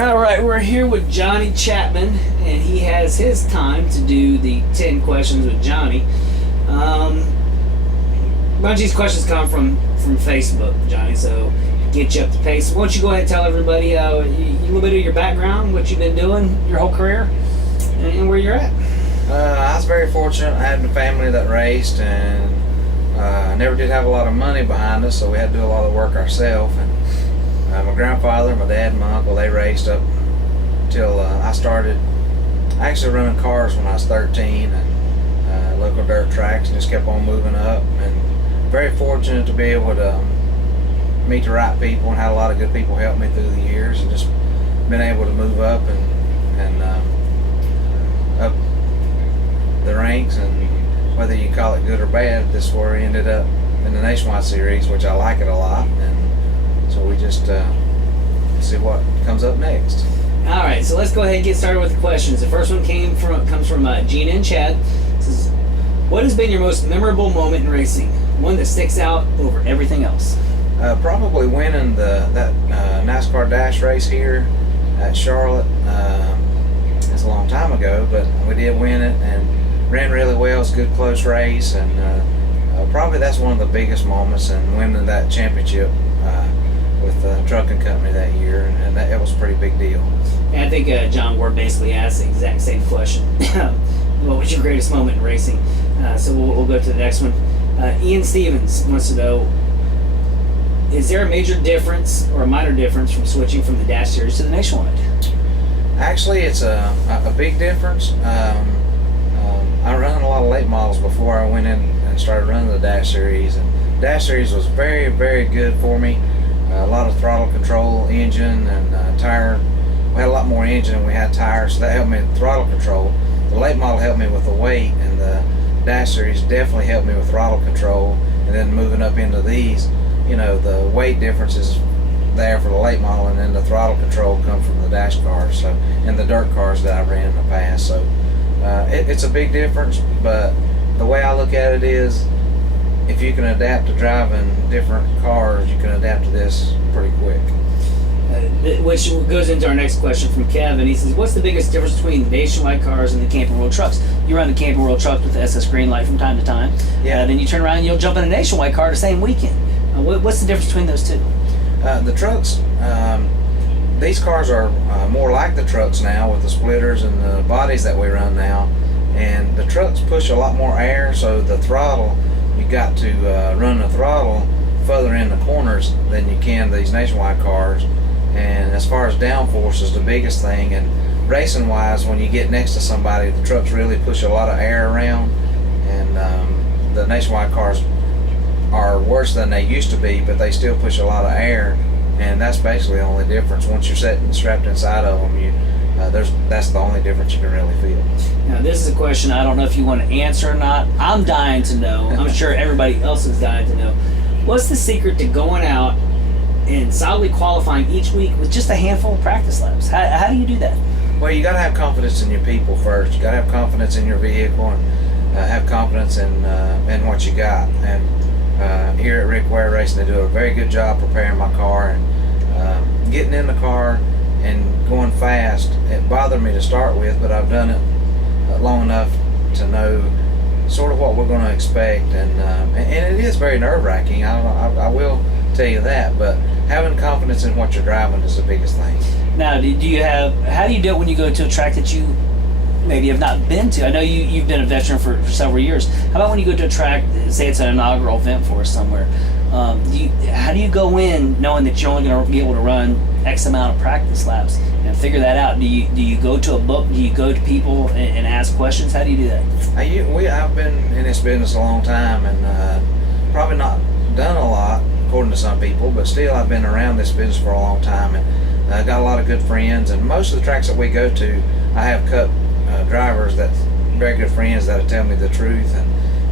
All right, we're here with Johnny Chapman, and he has his time to do the 10 questions with Johnny. A bunch of these questions come from Facebook, Johnny, so get you up to pace. Why don't you go ahead and tell everybody a little bit of your background, what you've been doing your whole career, and where you're at. I was very fortunate. I had a family that raced, and never did have a lot of money behind us, so we had to do a lot of work ourselves. My grandfather, my dad, and my uncle, they raced up till I started actually running cars when I was 13 and local dirt tracks, and just kept on moving up. And very fortunate to be able to meet the right people and had a lot of good people help me through the years, and just been able to move up and up the ranks. And whether you call it good or bad, this is where we ended up in the Nationwide Series, which I like it a lot. And so we just see what comes up next. All right, so let's go ahead and get started with the questions. The first one comes from Gina and Chad. It says, what has been your most memorable moment in racing? One that sticks out over everything else. Probably winning that NASCAR Dash race here at Charlotte. It's a long time ago, but we did win it and ran really well. It was a good close race, and probably that's one of the biggest moments, and winning that championship with the trucking company that year, and that was a pretty big deal. And I think John Ward basically asked the exact same question. What was your greatest moment in racing? So we'll go to the next one. Ian Stevens wants to know, is there a major difference or a minor difference from switching from the Dash Series to the Nationwide? Actually, it's a big difference. I ran a lot of late models before I went in and started running the Dash Series, and Dash Series was very, very good for me. A lot of throttle control, engine, and tire. We had a lot more engine than we had tires, so that helped me with throttle control. The late model helped me with the weight, and the Dash Series definitely helped me with throttle control. And then moving up into these, the weight difference is there for the late model, and then the throttle control comes from the Dash cars, so, and the dirt cars that I ran in the past. So it's a big difference, but the way I look at it is, if you can adapt to driving different cars, you can adapt to this pretty quick. Which goes into our next question from Kevin. He says, what's the biggest difference between the Nationwide cars and the Camping World trucks? You run the Camping World truck with the SS Greenlight from time to time. Yeah. Then you turn around and you'll jump in a Nationwide car the same weekend. What's the difference between those two? The trucks, these cars are more like the trucks now, with the splitters and the bodies that we run now. And the trucks push a lot more air, so the throttle, you got to run the throttle further in the corners than you can these Nationwide cars. And as far as downforce is the biggest thing, and racing wise, when you get next to somebody, the trucks really push a lot of air around, and the Nationwide cars are worse than they used to be, but they still push a lot of air, and that's basically the only difference. Once you're sitting strapped inside of them, that's the only difference you can really feel. Now, this is a question I don't know if you want to answer or not. I'm dying to know. I'm sure everybody else is dying to know. What's the secret to going out and solidly qualifying each week with just a handful of practice laps? How do you do that? Well, you got to have confidence in your people first. You got to have confidence in your vehicle, and have confidence in what you got. And here at Rick Ware Racing, they do a very good job preparing my car, and getting in the car and going fast. It bothered me to start with, but I've done it long enough to know sort of what we're going to expect, and it is very nerve-wracking. I will tell you that, but having confidence in what you're driving is the biggest thing. Now, how do you do it when you go to a track that you maybe have not been to? I know you've been a veteran for several years. How about when you go to a track, say it's an inaugural event for us somewhere? How do you go in knowing that you're only going to be able to run X amount of practice laps and figure that out? Do you go to a book? Do you go to people and ask questions? How do you do that? I've been in this business a long time, and probably not done a lot according to some people, but still I've been around this business for a long time, and I got a lot of good friends. And most of the tracks that we go to, I have Cup drivers that's very good friends that'll tell me the truth,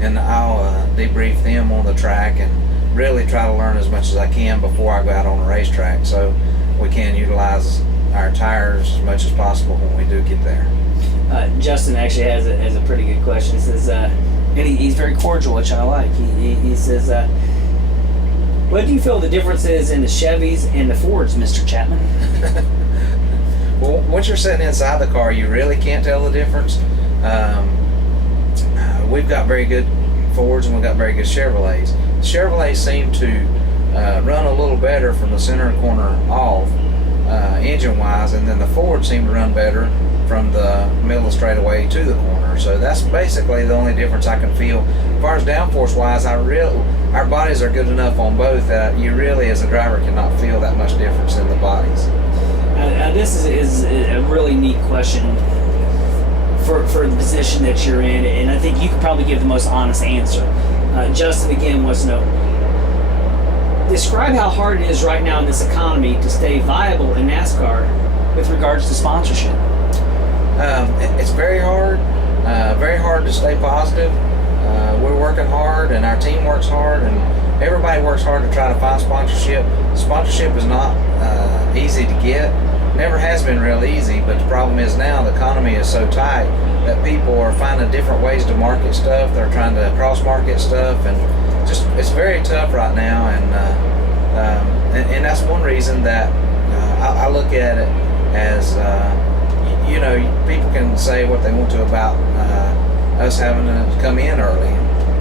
and I'll debrief them on the track and really try to learn as much as I can before I go out on the racetrack, so we can utilize our tires as much as possible when we do get there. Justin actually has a pretty good question. He says, and he's very cordial, which I like. He says, what do you feel the difference is in the Chevys and the Fords, Mr. Chapman? once you're sitting inside the car, you really can't tell the difference. We've got very good Fords and we've got very good Chevrolets. Chevrolets seem to run a little better from the center corner off, engine-wise, and then the Fords seem to run better from the middle of the straightaway to the corner. So that's basically the only difference I can feel. As far as downforce-wise, our bodies are good enough on both that you really, as a driver, cannot feel that much difference in the bodies. This is a really neat question for the position that you're in, and I think you could probably give the most honest answer. Justin, again, wants to know, describe how hard it is right now in this economy to stay viable in NASCAR with regards to sponsorship. It's very hard to stay positive. We're working hard, and our team works hard, and everybody works hard to try to find sponsorship. Sponsorship is not easy to get. Never has been real easy, but the problem is now the economy is so tight that people are finding different ways to market stuff. They're trying to cross-market stuff, and just it's very tough right now. And that's one reason that I look at it as people can say what they want to about us having to come in early.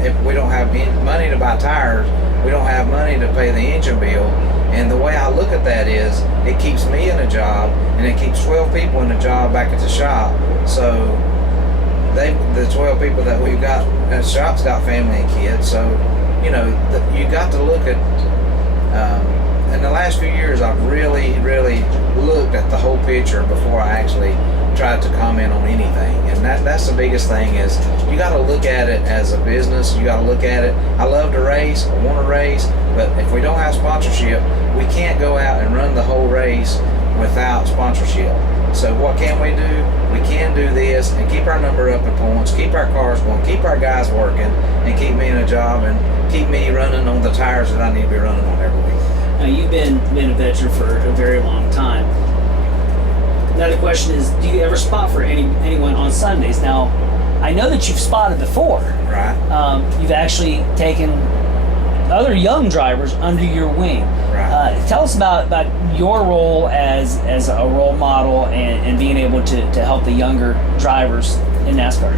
If we don't have money to buy tires, we don't have money to pay the engine bill. And the way I look at that is, it keeps me in a job, and it keeps 12 people in a job back at the shop. So the 12 people that we've got at the shop's got family and kids. So, you got to look at, in the last few years, I've really, really looked at the whole picture before I actually tried to comment on anything. And that's the biggest thing is, you got to look at it as a business. You got to look at it. I love to race. I want to race. But if we don't have sponsorship, we can't go out and run the whole race without sponsorship. So what can we do? We can do this and keep our number up in points, keep our cars going, keep our guys working, and keep me in a job and keep me running on the tires that I need to be running on every week. Now, you've been a veteran for a very long time. Now the question is, do you ever spot for anyone on Sundays? Now, I know that you've spotted before. Right. You've actually taken other young drivers under your wing. Right. Tell us about your role as a role model and being able to help the younger drivers in NASCAR.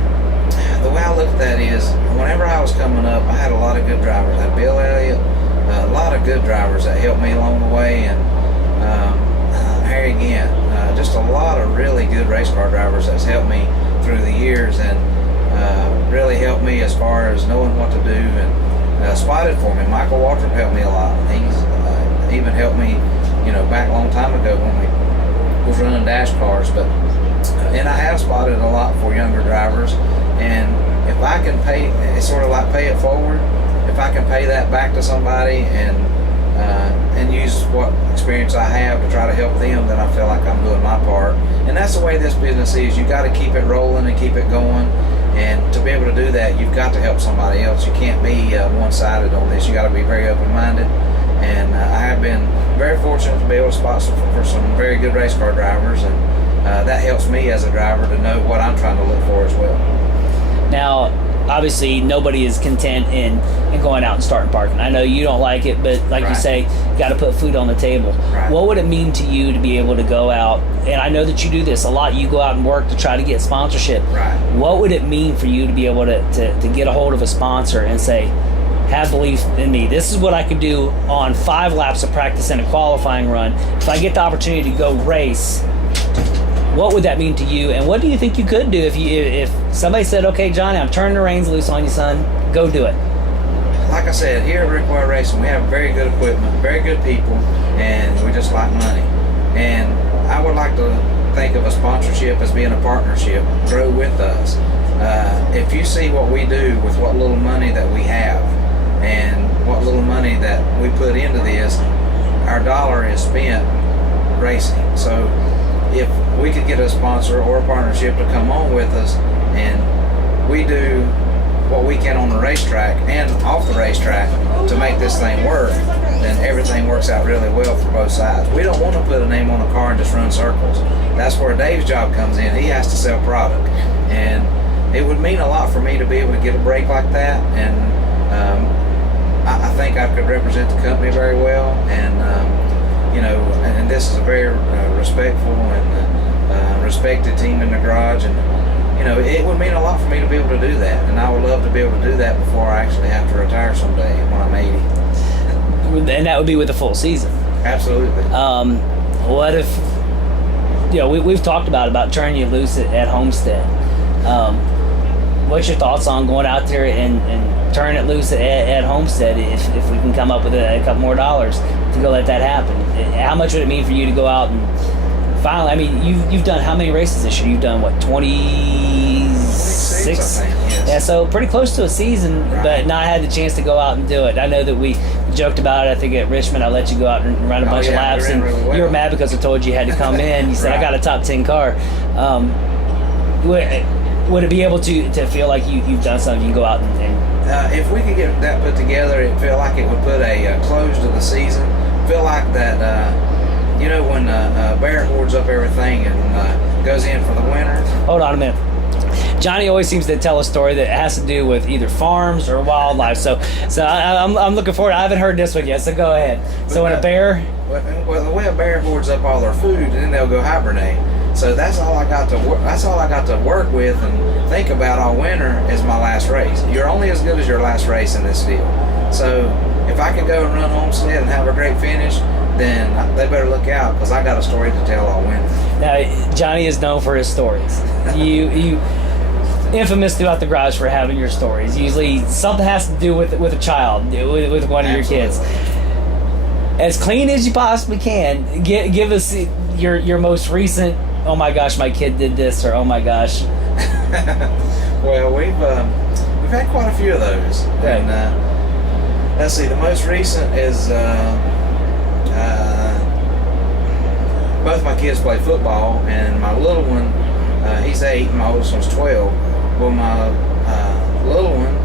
The way I look at that is, whenever I was coming up, I had a lot of good drivers. I had Bill Elliott, a lot of good drivers that helped me along the way, and Harry Gant, just a lot of really good race car drivers that's helped me through the years, and really helped me as far as knowing what to do, and spotted for me. Michael Waltrip helped me a lot. He's even helped me, back a long time ago when we was running dash cars. But and I have spotted a lot for younger drivers. And if I can pay, it's sort of like pay it forward. If I can pay that back to somebody and use what experience I have to try to help them, then I feel like I'm doing my part. And that's the way this business is. You got to keep it rolling and keep it going. And to be able to do that, you've got to help somebody else. You can't be one-sided on this. You got to be very open-minded. And I have been very fortunate to be able to spot for some very good race car drivers, and that helps me as a driver to know what I'm trying to look for as well. Now, obviously, nobody is content in going out and starting parking. I know you don't like it, but like Right. you say, you got to put food on the table. Right. What would it mean to you to be able to go out, and I know that you do this a lot, you go out and work to try to get sponsorship. Right. What would it mean for you to be able to get a hold of a sponsor and say, have belief in me. This is what I could do on 5 laps of practice in a qualifying run. If I get the opportunity to go race, what would that mean to you? And what do you think you could do if somebody said, okay, Johnny, I'm turning the reins loose on you, son. Go do it. Like I said, here at Rickwire Racing, we have very good equipment, very good people, and we just like money. And I would like to think of a sponsorship as being a partnership. Grow with us. If you see what we do with what little money that we have, and what little money that we put into this, our dollar is spent racing. So if we could get a sponsor or a partnership to come on with us, and we do what we can on the racetrack and off the racetrack to make this thing work, then everything works out really well for both sides. We don't want to put a name on a car and just run circles. That's where Dave's job comes in. He has to sell product, and it would mean a lot for me to be able to get a break like that. And I think I could represent the company very well, and and this is a very respectful and respected team in the garage, and it would mean a lot for me to be able to do that, and I would love to be able to do that before I actually have to retire someday when I'm 80. And that would be with a full season. Absolutely. What if, we've talked about turning you loose at Homestead. What's your thoughts on going out there and turning it loose at Homestead if we can come up with a couple more dollars to go let that happen? How much would it mean for you to go out and finally, I mean, you've done how many races this year? You've done, what, 26? 26, I think, yes. Yeah, so pretty close to a season, right. But not had the chance to go out and do it. I know that we joked about it. I think at Richmond, I let you go out and run a bunch of laps, and really well. You were mad because I told you had to come in. You said, Right. I got a top 10 car. Would it be able to feel like you've done something? You can go out and if we could get that put together, it feel like it would put a close to the season. Feel like that, when Bear hoards up everything and goes in for the winter. Hold on a minute. Johnny always seems to tell a story that has to do with either farms or wildlife. So I'm looking forward. I haven't heard this one yet. So go ahead. So when a bear, well, the way a bear hoards up all their food, and then they'll go hibernate. So that's all I got to work with and think about all winter is my last race. You're only as good as your last race in this deal. So if I can go and run Homestead and have a great finish, then they better look out, because I got a story to tell all winter. now Johnny is known for his stories. You infamous throughout the garage for having your stories. Usually something has to do with a child, with one of your kids. As clean as you possibly can, give us your most recent, oh my gosh, my kid did this, or oh my gosh. Well, we've had quite a few of those. Right. And let's see, the most recent is both my kids play football, and my little one, he's 8, and my oldest one's 12. Well, my little one,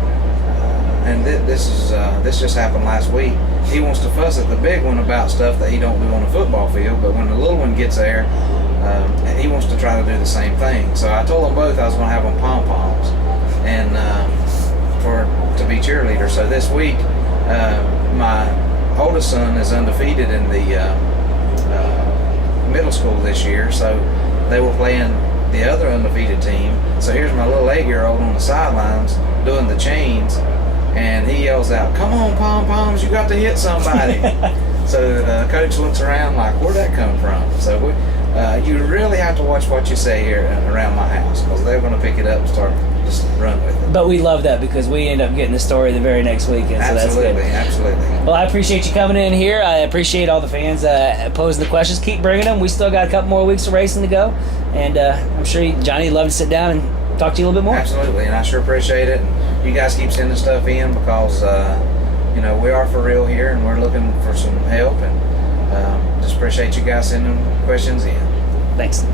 and this just happened last week. He wants to fuss at the big one about stuff that he don't do on the football field, but when the little one gets there, he wants to try to do the same thing. So I told them both I was going to have them pom-poms and to be cheerleaders. So this week, my oldest son is undefeated in the middle school this year, so they were playing the other undefeated team. So here's my little 8-year-old on the sidelines doing the chains, and he yells out, "Come on, pom-poms, you got to hit somebody." So the coach looks around like, where'd that come from? So you really have to watch what you say here around my house, because they're going to pick it up and start just run with it. But we love that, because we end up getting the story the very next weekend. So Absolutely, that's good. absolutely. Well, I appreciate you coming in here. I appreciate all the fans posing the questions. Keep bringing them. We still got a couple more weeks of racing to go, and I'm sure Johnny would love to sit down and talk to you a little bit more. Absolutely, and I sure appreciate it. And you guys keep sending stuff in, because we are for real here, and we're looking for some help, and just appreciate you guys sending questions in. Thanks.